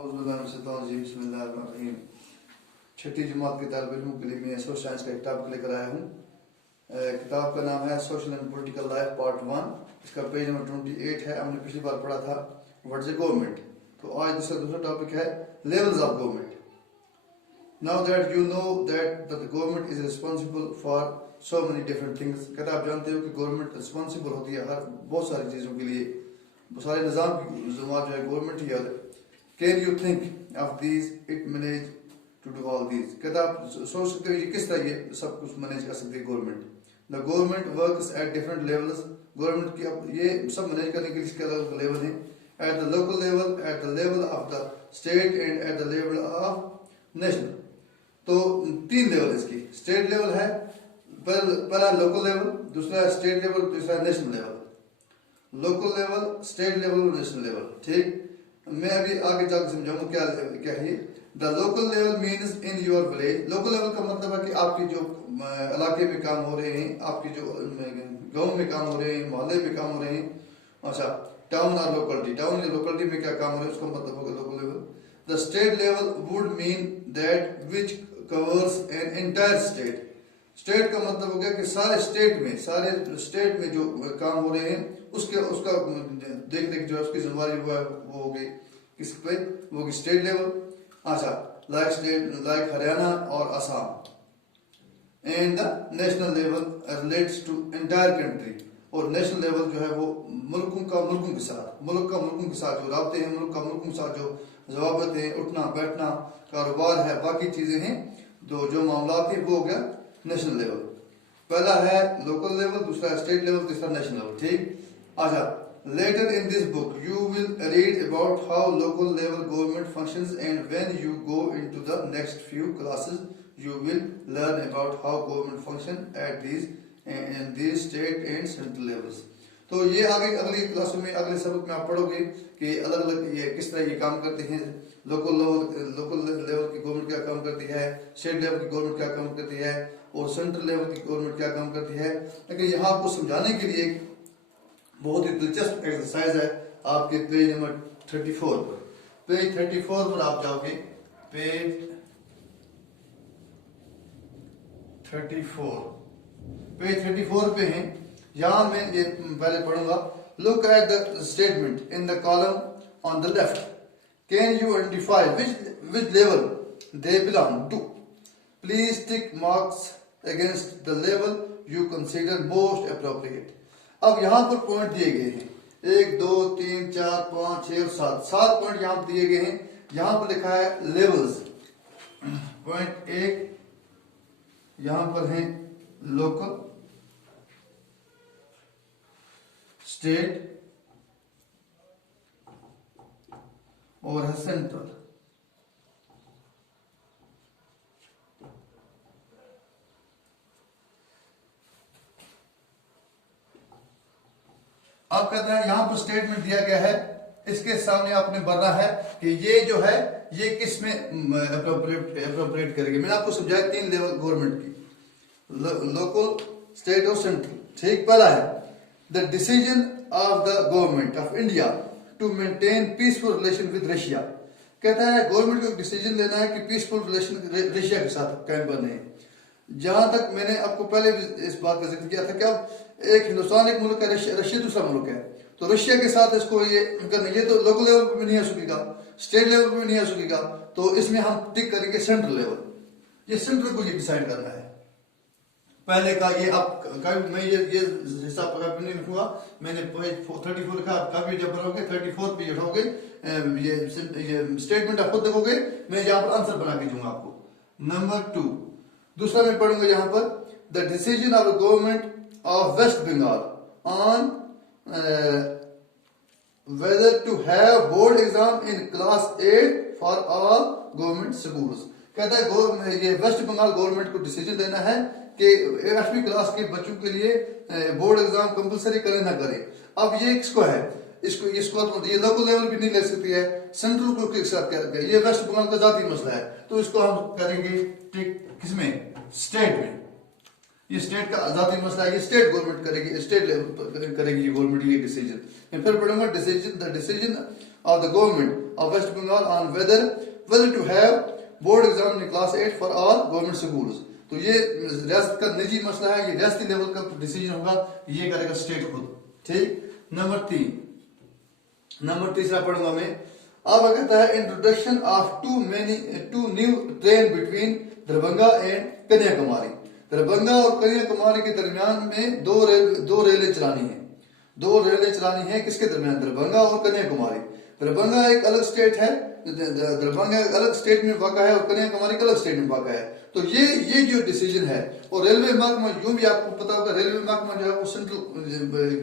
बिस्मिल्लाहिर्रहमानिर्रहीम। छठी जमात के तालिब इल्मों के लिए मैं सोशल साइंस का एक टॉपिक लेकर आया हूँ। किताब का नाम है social and political life part 1। इसका पेज नंबर 28 है। हमने पिछली बार पढ़ा था व्हाट इज गवर्नमेंट। तो आज दूसरा टॉपिक है levels of government. Now that you know that the government is responsible for so many different things. कहता आप जानते हो कि गवर्नमेंट रिस्पॉन्सिबल होती है हर बहुत सारी चीज़ों के लिए। सारे निज़ाम की ज़िम्मेदार जो है गवर्नमेंट ही है। Can you think of these it manage to do all these. कहता आप सोच सकते हो किस तरह ये सब कुछ मैनेज कर सकती है government. The government works at different levels. Government की अब ये सब मैनेज करने के लिए इसके अलग लेवल हैं। At the local level, at the level of the state and at the level of national. तो 3 लेवल इसकी। स्टेट लेवल है, पहला लोकल लेवल, दूसरा स्टेट लेवल, तीसरा national level. Local level, state level और नेशनल लेवल। ठीक, मैं अभी आगे जाकर समझाऊंगा क्या है। The local level means in your village. Local level का मतलब है कि आपके जो इलाके में काम हो रहे हैं, आपके जो गांव में काम हो रहे हैं, मोहल्ले में काम हो रहे हैं। अच्छा, टाउन और लोकलिटी, टाउन या लोकलिटी में क्या काम हो रहा है उसका मतलब होगा local level. The state level would mean that which covers an entire state. State का मतलब हो गया कि सारे स्टेट में जो काम हो रहे हैं उसका देखने की जो है उसकी जिम्मेदारी वो होगी किस पे, वो होगी स्टेट लेवल। अच्छा, लाइक हरियाणा और Assam. And the national level relates to entire country. और नेशनल लेवल जो है वो मुल्कों के साथ जो राब्ते हैं, मुल्कों के साथ जो जवाबत है, उठना बैठना, कारोबार है, बाकी चीजें हैं, जो मामला हैं, वो हो गया नेशनल लेवल। पहला है लोकल लेवल, दूसरा स्टेट लेवल, तीसरा नेशनल लेवल। ठीक, अच्छा, later in this book you will read about how local level government functions, and when you go into the next few classes you will learn about how government function at these state and central levels. तो ये आगे अगली क्लासों में, अगले सबक में आप पढ़ोगे कि अलग अलग ये किस तरह ये काम करते हैं। लोकल लेवल की गवर्नमेंट क्या काम करती है, स्टेट लेवल की गवर्नमेंट क्या काम करती है, और सेंट्रल लेवल की गवर्नमेंट क्या काम करती है। लेकिन यहाँ आपको समझाने के लिए बहुत ही दिलचस्प एक्सरसाइज है आपके पेज नंबर 34 पर। पेज 34 पर आप जाओगे, पेज 34 पे हैं। यहां मैं ये पहले पढ़ूंगा। Look at the statement in the column on the left. Can you identify which level they belong to. Please tick marks against the level you consider most appropriate. अब यहाँ पर पॉइंट दिए गए हैं 1, 2, 3, 4, 5, 6 और 7 पॉइंट यहाँ पर दिए गए हैं। यहाँ पर लिखा है लेवल्स। पॉइंट 1 यहाँ पर है लोकल, स्टेट और है सेंट्रल। अब कहता है यहां पर स्टेटमेंट दिया गया है, इसके सामने आपने भरना है कि ये जो है ये किस में अप्रोप्रिएट करेगी। मैंने आपको समझाया 3 लेवल गवर्नमेंट की, लोकल, स्टेट और सेंट्रल। ठीक, पहला है the decision of the government of India to maintain peaceful relation with Russia. कहता है गवर्नमेंट को डिसीजन लेना है कि पीसफुल रिलेशन रशिया के साथ कायम करने हैं। जहां तक मैंने आपको पहले इस बात का जिक्र किया था कि अब एक हिंदुस्तान एक मुल्क है, रशिया दूसरा मुल्क है, तो रशिया के साथ इसको ये करना, ये तो लोकल लेवल पे भी नहीं हो सकेगा, स्टेट लेवल पे भी नहीं हो सकेगा। तो इसमें हम टिक करेंगे सेंट्रल लेवल। ये सेंट्रल को ये डिसाइड करना है। पहले का ये अब मैं ये हिस्सा नहीं लिखूंगा, मैंने 34 लिखा। कभी जब भरोगे 34 पे उठाओगे, ये स्टेटमेंट आप खुद देखोगे, मैं यहाँ पर आंसर बना के दूंगा आपको। नंबर 2 दूसरा मैं पढ़ूंगा यहाँ पर the decision of the government of West Bengal on whether to have board exam in class 8 for all government schools. कहता है ये वेस्ट बंगाल गवर्नमेंट को डिसीजन लेना है कि 8वीं क्लास के बच्चों के लिए बोर्ड एग्जाम कंपलसरी करें ना करें। अब ये किसको है, इसको ये लोकल लेवल भी नहीं ले सकती है, सेंट्रल को के साथ क्या, ये वेस्ट बंगाल का जाती मसला है, तो इसको हम करेंगे टिक किसमें, स्टेट में। ये स्टेट का आजादी मसला है, ये स्टेट गवर्नमेंट करेगी, स्टेट लेवल पर करेगी ये गवर्नमेंट ये डिसीजन। मैं फिर पढ़ूंगा decision, the decision of the government of West Bengal on whether to have board exam in class 8 for all government schools. तो ये रियासत का निजी मसला है, ये रियासती लेवल का डिसीजन होगा, ये करेगा स्टेट खुद। ठीक। नंबर तीसरा पढ़ूंगा मैं। अब कहता है introduction of two new train between Darbhanga and Kanyakumari. Darbhanga और कन्याकुमारी के दरमियान में दो रेलें चलानी है। किसके दरमियान? दरभंगा और कन्याकुमारी। दरभंगा एक अलग स्टेट है, दरभंगा एक अलग स्टेट में वाक़ा है और कन्याकुमारी एक अलग स्टेट में वाक़ा है। तो ये जो डिसीजन है, और रेलवे महकमा, यूं भी आपको पता होगा रेलवे महकमा जो है वो सेंट्रल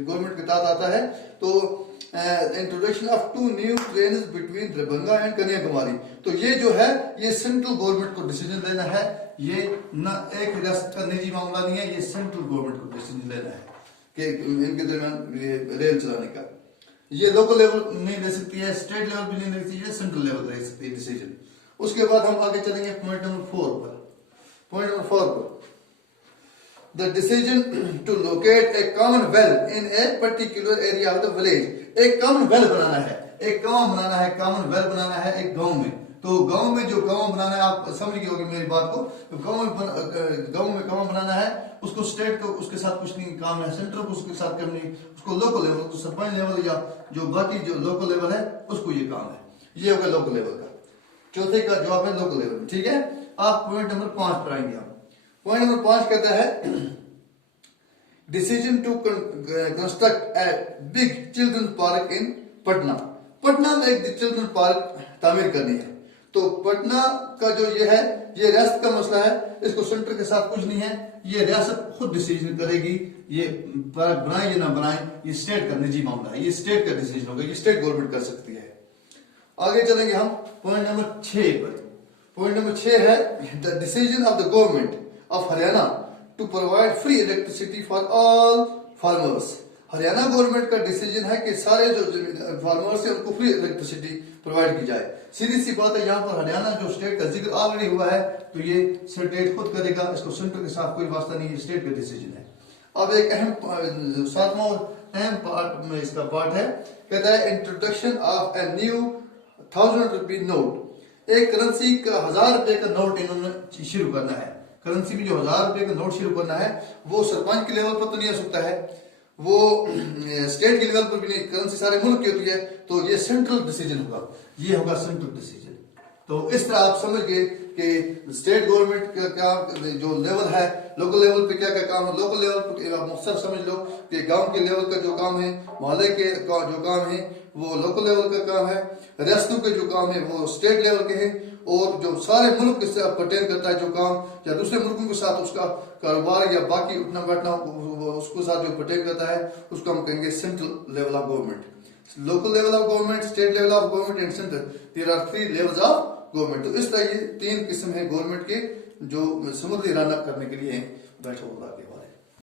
गवर्नमेंट के तहत आता है। तो introduction of two new train between Darbhanga and Kanyakumari, तो ये जो है ये सेंट्रल गवर्नमेंट को डिसीजन लेना है। ये न एक रियासत का निजी मामला नहीं है, ये सेंट्रल गवर्नमेंट को डिसीजन लेना है कि इनके दरमियान रेल चलाने का। ये लोकल लेवल नहीं ले सकती है, स्टेट लेवल भी नहीं ले सकती है, सेंट्रल लेवल ले सकती है डिसीजन। उसके बाद हम आगे चलेंगे पॉइंट नंबर 4 पर। The decision to locate a common well in a particular area of the village. एक कॉमन वेल बनाना है, कॉमन वेल बनाना है एक गांव में। तो गांव में जो गांव बनाना है, आप समझ गए होंगे मेरी बात को। तो गांव में गांव बनाना है, उसको स्टेट को उसके साथ कुछ नहीं काम है, सेंट्रल को उसके साथ काम नहीं, उसको लोकल लेवल, तो सरपंच लेवल या जो बाकी जो लोकल लेवल है उसको ये काम है। ये होगा लोकल लेवल का। चौथे का जवाब है लोकल लेवल। ठीक है। आप पॉइंट नंबर 5 पर आएंगे। हम पॉइंट नंबर 5 कहता है decision to construct a big children park in Patna. Patna में एक चिल्ड्रन पार्क तामीर करनी है। तो पटना का जो ये है, ये रियासत का मसला है, इसको सेंटर के साथ कुछ नहीं है, ये रियासत खुद डिसीजन करेगी। ये पार्क बनाए या ना बनाए, ये स्टेट का निजी मामला है, ये स्टेट का डिसीजन होगा, ये स्टेट गवर्नमेंट कर सकती है। आगे चलेंगे हम पॉइंट नंबर 6 पर। पॉइंट नंबर 6 है the decision of the government of Haryana to provide free electricity for all farmers. Haryana government का डिसीजन है कि सारे जो फार्मर्स है उनको फ्री इलेक्ट्रिसिटी प्रोवाइड की जाए। सीधी सी बात है, यहाँ पर हरियाणा जो स्टेट का जिक्र ऑलरेडी हुआ है, तो ये स्टेट खुद करेगा, इसको सेंटर के साथ कोई वास्ता नहीं है, स्टेट का डिसीजन है। अब एक अहम 7वां और अहम पार्ट में इसका पार्ट है, कहता है introduction of a new 1000 rupee note. एक करेंसी का 1000 रुपए का नोट इन्होंने शुरू करना है। करेंसी में जो 1000 रुपए का नोट शुरू करना है, वो सरपंच के लेवल पर तो नहीं हो सकता है, वो स्टेट के लेवल पर भी नहीं, करेंसी सारे मुल्क की होती है, तो ये सेंट्रल डिसीजन होगा, ये होगा सेंट्रल डिसीजन। तो इस तरह आप समझ गए कि स्टेट गवर्नमेंट का जो लेवल है, लोकल लेवल पे क्या क्या काम है। लोकल लेवल पे आप मुख्तसर समझ लो कि गांव के लेवल का जो काम है, मोहल्ले के जो काम है वो लोकल लेवल का काम है, रियासतों के जो काम है वो स्टेट लेवल के हैं, और जो सारे मुल्क के साथ पर्टेन करता है जो काम, या दूसरे मुल्कों के साथ उसका कारोबार या बाकी उठना बैठना उसके साथ जो पर्टेन करता है, उसको हम कहेंगे central level of government. Local level of government, state level of government and centre, there are 3 levels of government. तो इस तरह ये 3 किस्म है गवर्नमेंट के जो स्मूथली रन अप करने के लिए बैठा हुआ वाले।